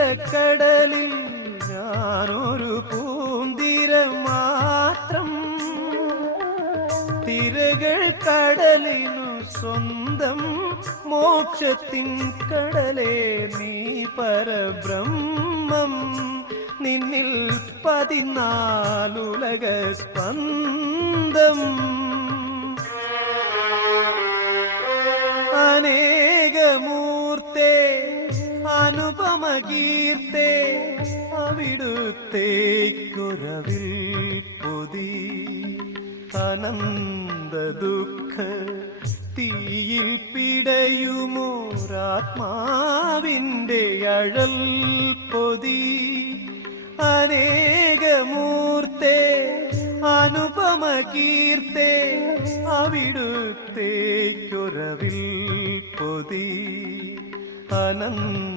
നീലക്കടലിൽ ഞാനൊരു പൂന്തിര മാത്രം. തിരകൾ കടലിനു സ്വന്തം മോക്ഷത്തിൻ കടലേ നീ പരബ്രഹ്മം. നിന്നിൽ പതിനാലുലക സ്പന്ദം. അനേകമൂർത്തേ അനുപമകീർത്തേ അവിടുത്തേക്കൊരവിൽ പൊതി. അനന്ത ദുഃഖ തീയിൽ പിടയുമോരാത്മാവിന്റെ അഴൽ പൊതി. അനേകമൂർത്തെ അനുപമ കീർത്തേ അവിടുത്തേക്കൊരവിൽ പൊതി. അനന്ത